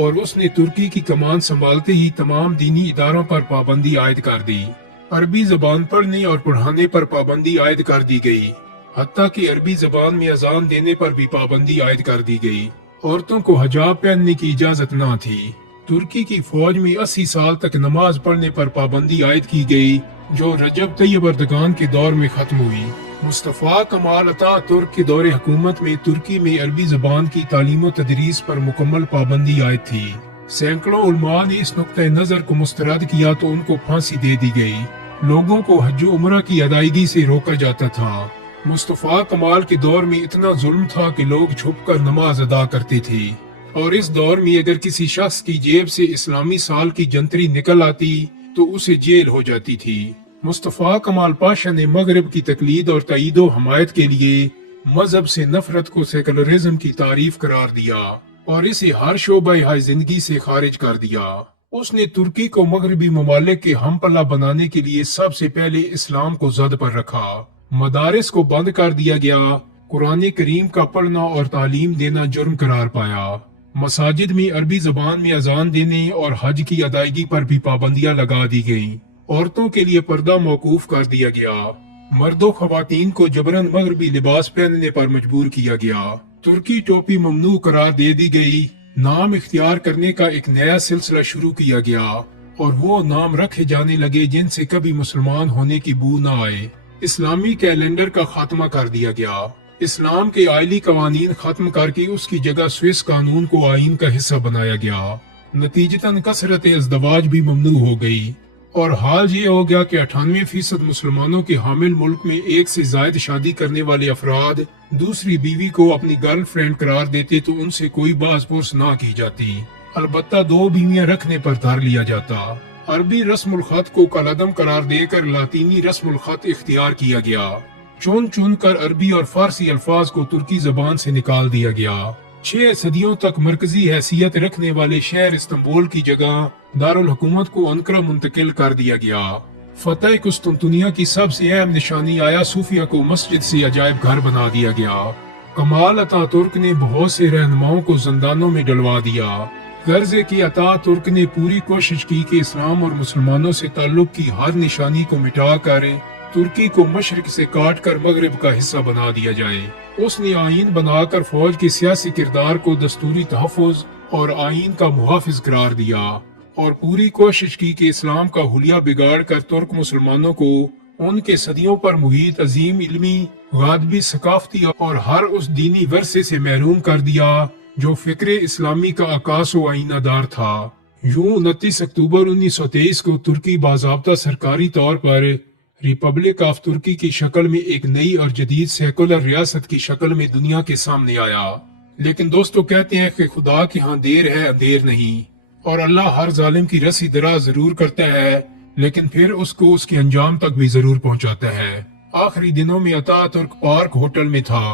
اور اس نے ترکی کی کمان سنبھالتے ہی تمام دینی اداروں پر پابندی عائد کر دی۔ عربی زبان پڑھنے اور پڑھانے پر پابندی عائد کر دی گئی، حتیٰ کہ عربی زبان میں اذان دینے پر بھی پابندی عائد کر دی گئی۔ عورتوں کو حجاب پہننے کی اجازت نہ تھی۔ ترکی کی فوج میں 80 سال تک نماز پڑھنے پر پابندی عائد کی گئی، جو رجب طیب اردگان کے دور میں ختم ہوئی۔ مصطفیٰ کمال اتا ترک کے دور حکومت میں ترکی میں عربی زبان کی تعلیم و تدریس پر مکمل پابندی عائد تھی۔ سینکڑوں علماء نے اس نقطۂ نظر کو مسترد کیا تو ان کو پھانسی دے دی گئی۔ لوگوں کو حج و عمرہ کی ادائیگی سے روکا جاتا تھا۔ مصطفیٰ کمال کے دور میں اتنا ظلم تھا کہ لوگ چھپ کر نماز ادا کرتے تھے، اور اس دور میں اگر کسی شخص کی جیب سے اسلامی سال کی جنتری نکل آتی تو اسے جیل ہو جاتی تھی۔ مصطفیٰ کمال پاشا نے مغرب کی تقلید اور تائید و حمایت کے لیے مذہب سے نفرت کو سیکولرزم کی تعریف قرار دیا اور اسے ہر شعبہ زندگی سے خارج کر دیا۔ اس نے ترکی کو مغربی ممالک کے ہم پلہ بنانے کے لیے سب سے پہلے اسلام کو زد پر رکھا۔ مدارس کو بند کر دیا گیا، قرآن کریم کا پڑھنا اور تعلیم دینا جرم قرار پایا۔ مساجد میں عربی زبان میں اذان دینے اور حج کی ادائیگی پر بھی پابندیاں لگا دی گئیں۔ عورتوں کے لیے پردہ موقوف کر دیا گیا۔ مرد و خواتین کو جبراً مغربی لباس پہننے پر مجبور کیا گیا۔ ترکی ٹوپی ممنوع قرار دے دی گئی۔ نام اختیار کرنے کا ایک نیا سلسلہ شروع کیا گیا اور وہ نام رکھے جانے لگے جن سے کبھی مسلمان ہونے کی بو نہ آئے۔ اسلامی کیلنڈر کا خاتمہ کر دیا گیا۔ اسلام کے آئلی قوانین ختم کر کے اس کی جگہ سوئس قانون کو آئین کا حصہ بنایا گیا۔ نتیجتاً کثرت ازدواج بھی ممنوع ہو گئی، اور حال یہ ہو گیا کہ 98% مسلمانوں کے حامل ملک میں ایک سے زائد شادی کرنے والے افراد دوسری بیوی کو اپنی گرل فرینڈ قرار دیتے تو ان سے کوئی باز پرس نہ کی جاتی، البتہ 2 بیویاں رکھنے پر دھر لیا جاتا۔ عربی رسم الخط کو کالعدم قرار دے کر لاطینی رسم الخط اختیار کیا گیا۔ چن کر عربی اور فارسی الفاظ کو ترکی زبان سے نکال دیا گیا۔ 6 صدیوں تک مرکزی حیثیت رکھنے والے شہر استنبول کی جگہ دارالحکومت کو انقرہ منتقل کر دیا گیا۔ فتح قسطنطنیہ کی سب سے اہم نشانی آیا صوفیہ کو مسجد سے عجائب گھر بنا دیا گیا۔ کمال اتا ترک نے بہت سے رہنماؤں کو زندانوں میں ڈلوا دیا۔ غرضے کی اتا ترک نے پوری کوشش کی کہ اسلام اور مسلمانوں سے تعلق کی ہر نشانی کو مٹا کر ترکی کو مشرق سے کاٹ کر مغرب کا حصہ بنا دیا جائے۔ اس نے آئین بنا کر فوج کے سیاسی کردار کو دستوری تحفظ اور آئین کا محافظ قرار دیا، اور پوری کوشش کی کہ اسلام کا حلیہ بگاڑ کر ترک مسلمانوں کو ان کے صدیوں پر محیط عظیم علمی، غادبی، ثقافتی اور ہر اس دینی ورثے سے محروم کر دیا جو فکر اسلامی کا عکاس و آئینہ دار تھا۔ یوں 29 اکتوبر 1923 کو ترکی باضابطہ سرکاری طور پر ریپبلک آف ترکی کی شکل میں ایک نئی اور جدید سیکولر ریاست کی شکل میں دنیا کے سامنے آیا۔ لیکن دوستو کہتے ہیں کہ خدا کے ہاں دیر ہے اندیر نہیں، اور اللہ ہر ظالم کی رسی دراز ضرور کرتا ہے لیکن پھر اس کو اس کے انجام تک بھی ضرور پہنچاتا ہے۔ آخری دنوں میں اتا ترک پارک ہوٹل میں تھا۔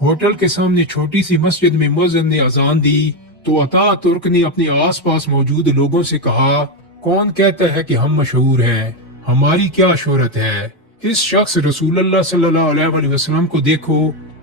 ہوٹل کے سامنے چھوٹی سی مسجد میں مؤذن نے اذان دی تو اتا ترک نے اپنے آس پاس موجود لوگوں سے کہا، کون کہتا ہے کہ ہم مشہور ہیں؟ ہماری کیا شہرت ہے؟ اس شخص رسول اللہ صلی اللہ علیہ وسلم کو دیکھو،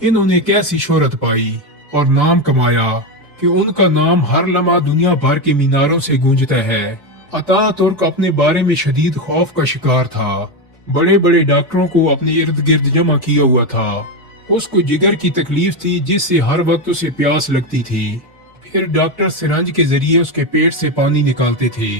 انہوں نے کیسی شہرت پائی اور نام کمایا کہ ان کا نام ہر لمحہ دنیا بھر کے میناروں سے گونجتا ہے۔ اتا ترک اپنے بارے میں شدید خوف کا شکار تھا۔ بڑے بڑے ڈاکٹروں کو اپنے ارد گرد جمع کیا ہوا تھا۔ اس کو جگر کی تکلیف تھی جس سے ہر وقت اسے پیاس لگتی تھی۔ پھر ڈاکٹر سرنج کے ذریعے اس کے پیٹ سے پانی نکالتے تھے۔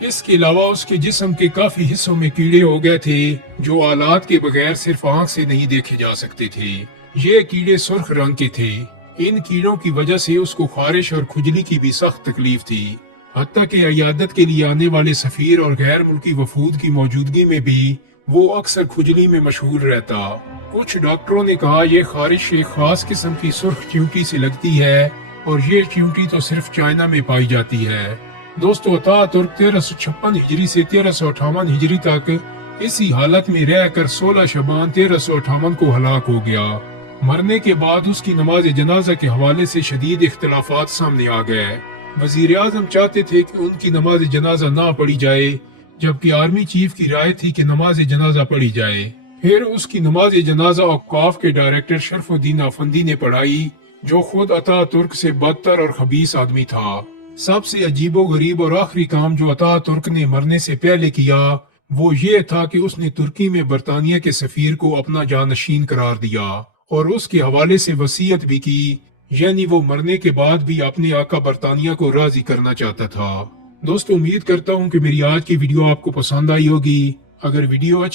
اس کے علاوہ اس کے جسم کے کافی حصوں میں کیڑے ہو گئے تھے جو آلات کے بغیر صرف آنکھ سے نہیں دیکھے جا سکتے تھے۔ یہ کیڑے سرخ رنگ کے تھے۔ ان کیڑوں کی وجہ سے اس کو خارش اور کھجلی کی بھی سخت تکلیف تھی، حتیٰ کہ عیادت کے لیے آنے والے سفیر اور غیر ملکی وفود کی موجودگی میں بھی وہ اکثر کھجلی میں مشغول رہتا۔ کچھ ڈاکٹروں نے کہا یہ خارش ایک خاص قسم کی سرخ چیونٹی سے لگتی ہے اور یہ چیونٹی تو صرف چائنا میں پائی جاتی ہے۔ دوستو اتا ترک 1356 ہجری سے 1358 ہجری تک اسی حالت میں رہ کر 16 شعبان 1358 کو ہلاک ہو گیا۔ مرنے کے بعد اس کی نماز جنازہ کے حوالے سے شدید اختلافات سامنے آ گئے۔ وزیر اعظم چاہتے تھے کہ ان کی نماز جنازہ نہ پڑھی جائے، جبکہ آرمی چیف کی رائے تھی کہ نماز جنازہ پڑھی جائے۔ پھر اس کی نماز جنازہ اوقاف کے ڈائریکٹر شرف الدین افندی نے پڑھائی، جو خود اتا ترک سے بدتر اور خبیث آدمی تھا۔ سب سے عجیب و غریب اور آخری کام جو اتا ترک نے مرنے سے پہلے کیا وہ یہ تھا کہ اس نے ترکی میں برطانیہ کے سفیر کو اپنا جانشین قرار دیا اور اس کے حوالے سے وصیت بھی کی، یعنی وہ مرنے کے بعد بھی اپنے آقا برطانیہ کو راضی کرنا چاہتا تھا۔ دوستو امید کرتا ہوں کہ میری آج کی ویڈیو آپ کو پسند آئی ہوگی۔ اگر ویڈیو اچھی